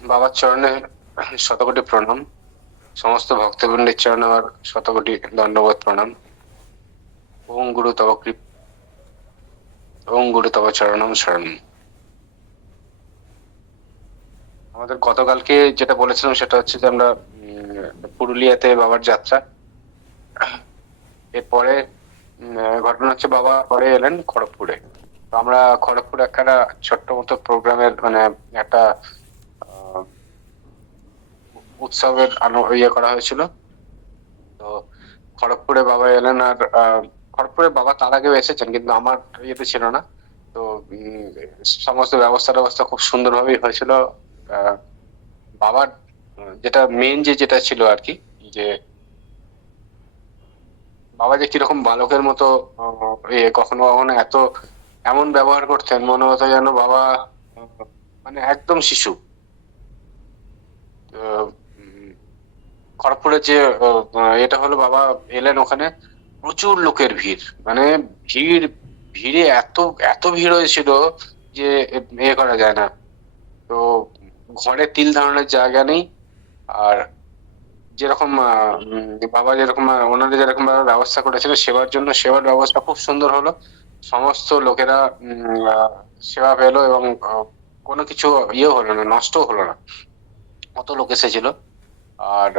বাবার চরণে শতকোটি প্রণাম। সমস্ত ভক্তবৃন্দের চরণে আমার শতকোটি দণ্ডবোধ প্রণাম। ওম গুরু তব ওম গুরু তব চরণম শরণম। আমাদের গতকালকে যেটা বলেছিলাম সেটা হচ্ছে যে আমরা পুরুলিয়াতে বাবার যাত্রা। এরপরে ঘটনা হচ্ছে বাবা পরে এলেন খড়গপুরে। আমরা খড়গপুরে একটা ছোট্ট মতো প্রোগ্রামের মানে একটা উৎসবের ইয়ে করা হয়েছিল। তো খড়গপুরে বাবা এলেন আর খড়গপুরে বাবা তার আগেও এসেছেন, কিন্তু আমার ইয়েতে ছিল না। তো সমস্ত ব্যবস্থা ব্যবস্থা খুব সুন্দরভাবেই হয়েছিল। বাবার, যেটা মেন যে, যেটা ছিল আর কি, যে বাবা যে কীরকম বালকের মতো কখনো কখনো এত এমন ব্যবহার করতেন, মনে হতো যেন বাবা মানে একদম শিশু। খড়গপুরের যে এটা হলো বাবা এলেন ওখানে প্রচুর লোকের ভিড়। মানে ভিড়, ভিড়ে এত এত ভিড় হয়েছিল যে এ করা যায় না। তো ঘরে তিল ধারণের জায়গা নেই। আর যেরকম বাবা যেরকম ওনারা যেরকম ব্যবস্থা করেছিল, সেবার জন্য সেবার ব্যবস্থা খুব সুন্দর হলো। সমস্ত লোকেরা সেবা পেল এবং কোনো কিছু ইয়ে হলো না নষ্ট হলো না। অত লোক এসেছিল। আর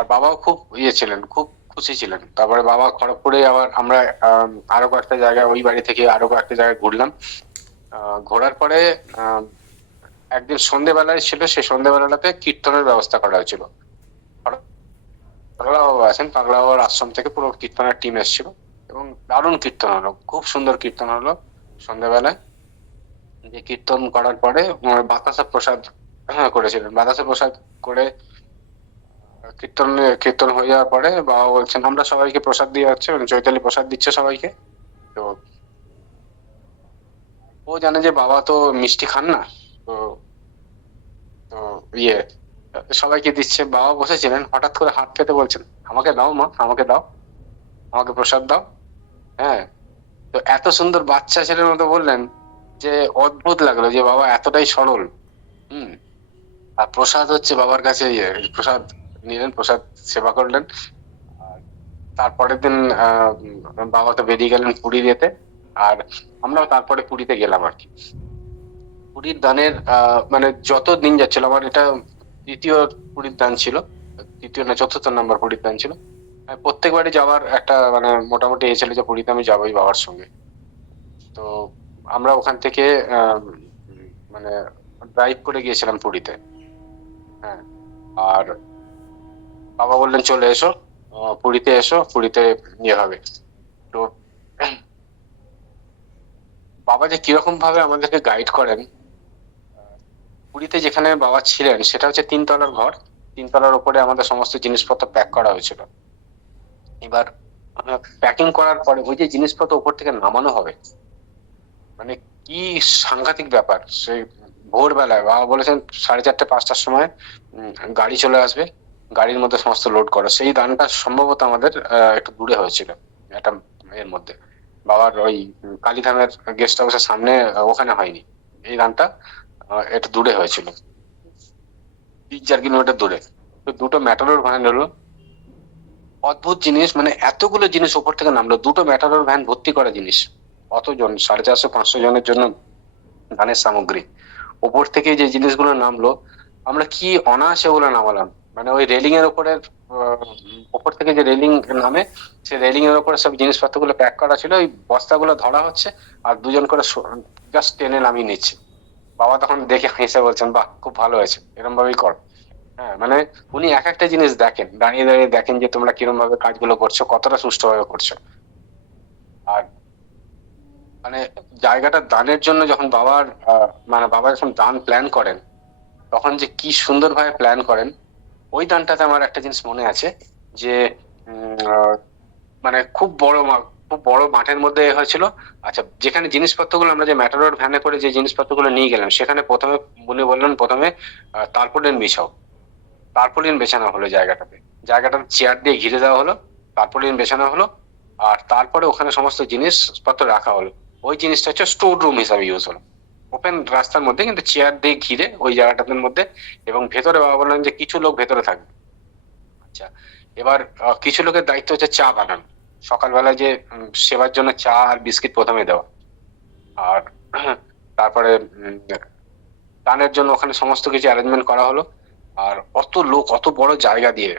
আর বাবাও খুব ইয়ে ছিলেন খুব খুশি ছিলেন। তারপরে বাবা খড়গপুরে আবার আমরা আম, আরও কয়েকটা জায়গায় ওই বাড়ি থেকে আরও কয়েকটা জায়গায় ঘুরলাম। ঘোরার পরে একদিন সন্ধেবেলায় ছিল সেই সন্ধেবেলাতে কীর্তনের ব্যবস্থা করা হয়েছিল। পাগলা বাবা আছেন পাগলা বাবার আশ্রম থেকে পুরো কীর্তনের টিম এসেছিল। এবং দারুণ কীর্তন হলো খুব সুন্দর কীর্তন হলো সন্ধেবেলায়। যে কীর্তন করার পরে বাতাসা প্রসাদ হ্যাঁ করেছিলেন। বাতাসা প্রসাদ করে কীর্তন কীর্তন হয়ে যাওয়ার পরে বাবা বলছেন, আমরা সবাইকে প্রসাদ দিয়ে যাচ্ছে। এবং চৈতালি প্রসাদ দিচ্ছে সবাইকে? তো ও জানে যে বাবা তো মিষ্টি খান না। তো তো ইয়ে সবাইকে দিচ্ছে। বাবা বসেছিলেন, হঠাৎ করে হাত পেতে বলছেন, আমাকে দাও মা, আমাকে দাও, আমাকে প্রসাদ দাও। হ্যাঁ তো এত সুন্দর বাচ্চা ছেলের মতো বললেন যে অদ্ভুত লাগল যে বাবা এতটাই সরল। হুম, আর প্রসাদ হচ্ছে বাবার কাছে ইয়ে প্রসাদ নিলেন, প্রসাদ সেবা করলেন। তারপরের দিন বাবা তো বেরিয়ে গেলেন পুরী যেতে। আর আমরাও তারপরে পুরীতে গেলাম আর কি। পুরীর দানের মানে যত দিন যাচ্ছিল, আমার এটা তৃতীয় পুরীর দান ছিল। তৃতীয় না, চতুর্থ নাম্বার পুরীর দান ছিল। প্রত্যেকবারই যাওয়ার একটা মানে মোটামুটি এ ছিল যে পুরীতে আমি যাবোই বাবার সঙ্গে। তো আমরা ওখান থেকে মানে ড্রাইভ করে গিয়েছিলাম পুরীতে। হ্যাঁ আর বাবা বললেন, চলে এসো পুরীতে এসো, পুরীতে ইয়ে হবে। তো বাবা যে কীরকম ভাবে আমাদেরকে গাইড করেন পুরীতে যেখানে বাবা ছিলেন, সেটা হচ্ছে তিনতলার ঘর। তিনতলার উপরে আমাদের সমস্ত জিনিসপত্র প্যাক করা হয়েছিল। এবার প্যাকিং করার পরে ওই যে জিনিসপত্র উপর থেকে নামানো হবে মানে কি সাংঘাতিক ব্যাপার। সেই ভোরবেলায় বাবা বলেছেন, সাড়ে চারটে, পাঁচটার সময় গাড়ি চলে আসবে। গাড়ির মধ্যে সমস্ত লোড করা। সেই দানটা সম্ভবত আমাদের একটু দূরে হয়েছিল, একটা এর মধ্যে। বাবার ওই কালীধামের গেস্ট হাউসের সামনে ওখানে হয়নি। এই দানটা একটু দূরে হয়েছিল। তিন চার কিলোমিটার দূরে। তো দুটো ম্যাটারোর ভ্যান হলো। অদ্ভুত জিনিস মানে এতগুলো জিনিস উপর থেকে নামলো। দুটো ম্যাটাডোর ভ্যান ভর্তি করা জিনিস। অতজন সাড়ে চারশো, পাঁচশো জনের জন্য ধানের সামগ্রী। ওপর থেকে যে জিনিসগুলো নামলো, আমরা কি অনায়াসে ওগুলো নামালাম? মানে ওই রেলিং এর উপরে ওপর থেকে যে রেলিং নামে, সেই রেলিং এর উপরে সব জিনিসপত্রগুলো প্যাক করা ছিল, ওই বস্তাগুলো ধরা হচ্ছে, আর দুজন করে জাস্ট টেনে নামিয়ে নিচ্ছে। বাবা তখন দেখে হেসে বলছেন, বাহ, খুব ভালো হয়েছে এরকম ভাবেই কর। হ্যাঁ মানে উনি এক একটা জিনিস দেখেন, দাঁড়িয়ে দাঁড়িয়ে দেখেন যে তোমরা কীরকম ভাবে কাজগুলো করছ, কতটা সুষ্ঠুভাবে করছ। আর মানে জায়গাটা দানের জন্য যখন বাবার মানে বাবা যখন দান প্ল্যান করেন, তখন যে কি সুন্দরভাবে প্ল্যান করেন ওই দানটাতে আমার একটা জিনিস মনে আছে যে মানে খুব বড় খুব বড় মাঠের মধ্যে হয়েছিল। আচ্ছা যেখানে জিনিসপত্রগুলো আমরা যে ম্যাটাডোর ভ্যানে করে যে জিনিসপত্রগুলো নিয়ে গেলাম, সেখানে প্রথমে উনি বললেন প্রথমে তারপলিন বিছাও। তারপলিন বেছানো হলো জায়গাটাতে। জায়গাটা চেয়ার দিয়ে ঘিরে দেওয়া হলো তারপলিন বেছানো হলো, আর তারপরে ওখানে সমস্ত জিনিসপত্র রাখা হলো। ওই জিনিসটা হচ্ছে স্টোর রুম হিসাবে ইউজ হলো। ওপেন রাস্তার মধ্যে, কিন্তু চেয়ার দিয়ে ঘিরে ওই জায়গাটার মধ্যে এবং ভেতরে বাবা বললেন যে কিছু লোক ভেতরে থাকবে। আচ্ছা এবার কিছু লোকের দায়িত্ব হচ্ছে চা বানানো। সকালবেলায় যে সেবার জন্য চা আর বিস্কিট প্রথমে দেওয়া। আর তারপরে দানের জন্য ওখানে সমস্ত কিছু অ্যারেঞ্জমেন্ট করা হলো। আর অত লোক, অত বড় জায়গা দিয়ে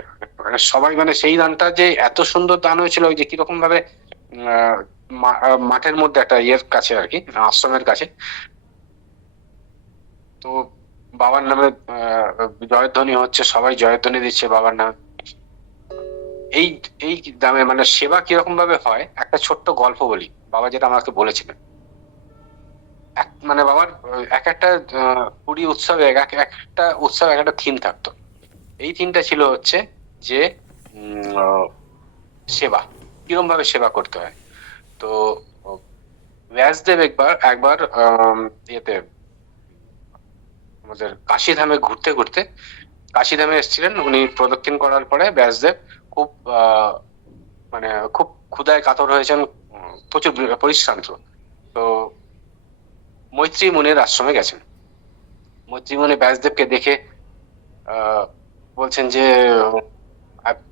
মানে সবাই মানে সেই দানটা যে এত সুন্দর দান হয়েছিল, ওই যে কীরকম ভাবে মাঠের মধ্যে একটা ইয়ের কাছে আর কি, আশ্রমের কাছে তো বাবার নামে জয়ধ্বনি হচ্ছে, সবাই জয়ধ্বনি দিচ্ছে বাবার নামে। এই এই দামে মানে সেবা কীরকম ভাবে হয়, একটা ছোট্ট গল্প বলি, বাবা যেটা আমাকে বলেছিলেন। এক মানে বাবার, এক একটা পুরী উৎসবে এক, এক- একটা উৎসব, এক একটা থিম থাকতো। এই থিমটা ছিল হচ্ছে যে সেবা কিরম ভাবে সেবা করতে হয়। তো, ব্যাসদেব একবার একবার ইয়েতে আমাদের কাশিধামে ঘুরতে ঘুরতে, কাশিধামে এসেছিলেন, উনি প্রদক্ষিণ করার পরে ব্যাসদেব খুব মানে খুব ক্ষুধায় কাতর হয়েছেন, প্রচুর পরিশ্রান্ত। তো মৈত্রী মুনির আশ্রমে গেছেন। মৈত্রী মুনি ব্যাসদেবকে দেখে বলছেন যে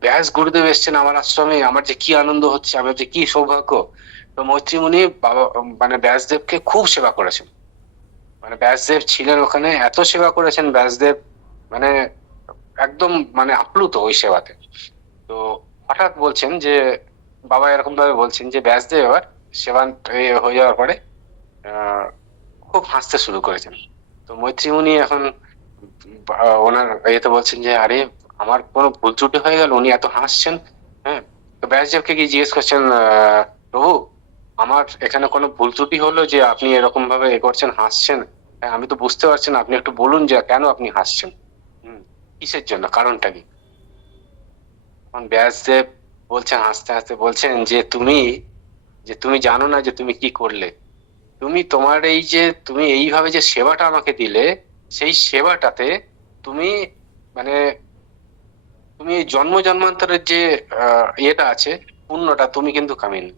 ব্যাস গুরুদেব এসছেন আমার আশ্রমে, আমার যে কি আনন্দ হচ্ছে, আমার যে কি সৌভাগ্য। তো মৈত্রী মুনি বাবা মানে ব্যাসদেবকে খুব সেবা করেছেন। মানে ব্যাসদেব ছিলেন ওখানে, এত সেবা করেছেন ব্যাসদেব মানে একদম মানে আপ্লুত ওই সেবাতে। তো হঠাৎ বলছেন যে, বাবা এরকম ভাবে বলছেন যে, ব্যাসদেব এবার সেবা হয়ে যাওয়ার পরে খুব হাসতে শুরু করেছেন। তো মৈত্রী মুনি এখন ওনার ইয়েতে বলছেন যে, আরে আমার কোনো ভুল ত্রুটি হয়ে গেল, উনি এত হাসছেন হ্যাঁ? তো ব্যাসদেবকে কি জিজ্ঞেস করছেন প্রভু আমার এখানে কোনো ভুল ত্রুটি হলো যে আপনি এরকম ভাবে এ করছেন হাসছেন? হ্যাঁ, আমি তো বুঝতে পারছি না। আপনি একটু বলুন যে কেন আপনি হাসছেন? কিসের জন্য? কারণটা কি? তখন ব্যাসদেব বলছেন হাসতে হাসতে বলছেন যে তুমি যে তুমি জানো না যে তুমি কি করলে। তুমি তোমার এই যে তুমি এইভাবে যে সেবাটা আমাকে দিলে সেই সেবাটাতে তুমি মানে তুমি জন্ম জন্মান্তরের যে ইয়েটা আছে পুণ্যটা তুমি কিন্তু কামিনি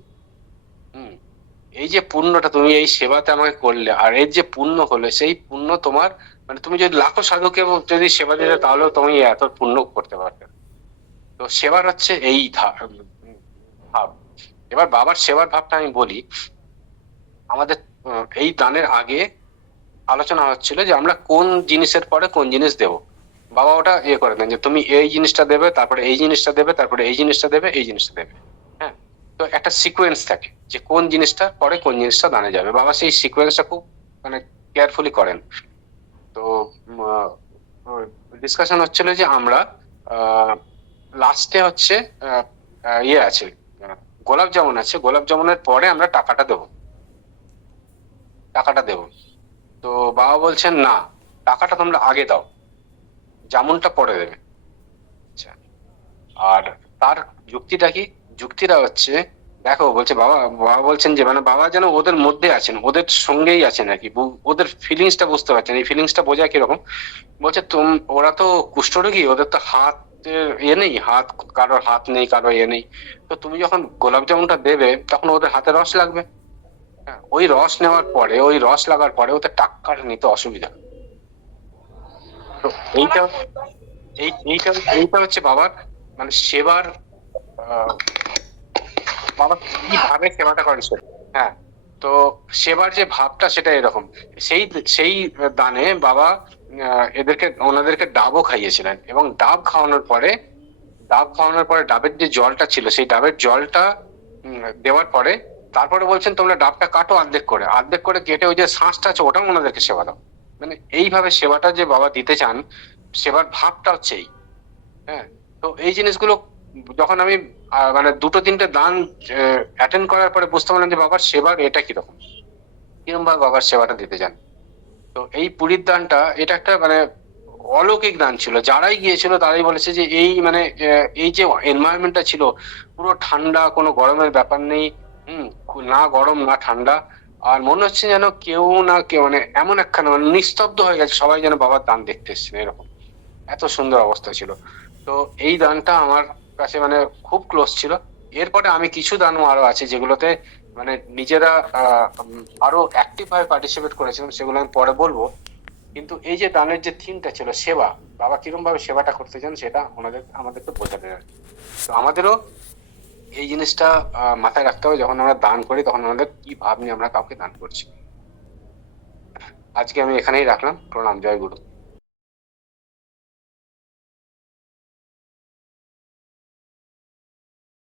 এই যে পুণ্যটা তুমি এই সেবাতে আমাকে করলে, আর এর যে পুণ্য হলো, সেই পুণ্য তোমার মানে তুমি যদি লাখো সাধুকে যদি সেবা দিতে, তাহলেও তুমি এত পুণ্য করতে পারবে। তো সেবার হচ্ছে এই ভাব। এবার বাবার সেবার ভাবটা আমি বলি, আমাদের এই দানের আগে আলোচনা হচ্ছিল যে আমরা কোন জিনিসের পরে কোন জিনিস দেব। বাবা ওটা ইয়ে করে দেন যে তুমি এই জিনিসটা দেবে, তারপরে এই জিনিসটা দেবে, তারপরে এই জিনিসটা দেবে, এই জিনিসটা দেবে। তো একটা সিকোয়েন্স থাকে যে কোন জিনিসটা পরে কোন জিনিসটা দানে যাবে। বাবা সেই সিকোয়েন্সটা খুব মানে কেয়ারফুলি করেন। তো ডিসকাশন হচ্ছিল যে আমরা লাস্টে হচ্ছে ইয়ে আছে গোলাপ জামুন আছে। গোলাপ জামুনের পরে আমরা টাকাটা দেবো। টাকাটা দেবো। তো বাবা বলছেন, না, টাকাটা তোমরা আগে দাও। জামুনটা পরে দেবে। আচ্ছা। আর তার যুক্তিটা কি? যুক্তিটা হচ্ছে দেখো বলছে বাবা বাবা বলছেন যে মানে বাবা যেন ওদের মধ্যে আছেন ওদের সঙ্গেই আছেন আর কি ওদের ফিলিংসটা বুঝতে পারছেন এই ফিলিংসটা বোঝায় কীরকম? বলছে তুম ওরা তো কুষ্ঠরোগী ওদের তো হাত ইয়ে নেই হাত কারোর হাত নেই কারোর ইয়ে নেই তো তুমি যখন গোলাপ জামুনটা দেবে তখন ওদের হাতে রস লাগবে। হ্যাঁ, ওই রস নেওয়ার পরে ওই রস লাগার পরে ওদের টাকাটা নিতে অসুবিধা। তো এইটা এই এইটা এইটা হচ্ছে বাবার মানে সেবার কীভাবে সেবাটা সেটা। হ্যাঁ তো সেবার যে ভাবটা সেটা এরকম। সেই সেই দানে বাবা এদেরকে, ওনাদেরকে ডাবও খাইয়েছিলেন এবং ডাব খাওয়ানোর পরে, ডাব খাওয়ানোর পরে ডাবের যে জলটা ছিল, সেই ডাবের জলটা দেওয়ার পরে তারপরে বলছেন, তোমরা ডাবটা কাটো অর্ধেক করে। অর্ধেক করে কেটে ওই যে শ্বাসটা আছে, ওটাও ওনাদেরকে সেবা দাও। মানে এইভাবে সেবাটা যে বাবা দিতে চান, সেবার ভাবটা হচ্ছে এই হ্যাঁ তো এই জিনিসগুলো যখন আমি মানে দুটো তিনটে দান অ্যাটেন্ড করার পরে বুঝতে পারলাম যে বাবার সেবার এটা কীরকম? কীরকম ভাবে বাবার সেবাটা দিতে চান? তো এই পুরীর দানটা, এটা একটা মানে অলৌকিক দান ছিল। যারাই গিয়েছিল তারাই বলেছে যে এই মানে এই যে এনভায়রনমেন্টটা ছিল, পুরো ঠান্ডা, কোনো গরমের ব্যাপার নেই, হম, না গরম, না ঠান্ডা। আর মনে হচ্ছে যেন কেউ না কেউ মানে এমন একখানা মানে নিস্তব্ধ হয়ে গেছে, সবাই যেন বাবার দান দেখতে এসছেন, এরকম। এত সুন্দর অবস্থা ছিল। তো এই দানটা আমার কাছে মানে খুব ক্লোজ ছিল। এরপরে আমি কিছু দানও আরও আছে যেগুলোতে মানে নিজেরা আরও অ্যাক্টিভ ভাবে পার্টিসিপেট করেছিলাম, সেগুলো আমি পরে বলব। কিন্তু এই যে দানের যে থিমটা ছিল, সেবা, বাবা কীরকম ভাবে সেবাটা করতে চান সেটা ওনাদের, আমাদেরকে বোঝাতে আর। তো আমাদেরও এই জিনিসটা মাথায় রাখতে হবে, যখন আমরা দান করি তখন আমাদের কি ভাব নিয়ে আমরা কাউকে দান করছি। আজকে আমি এখানেই রাখলাম। প্রণাম, জয় গুরু।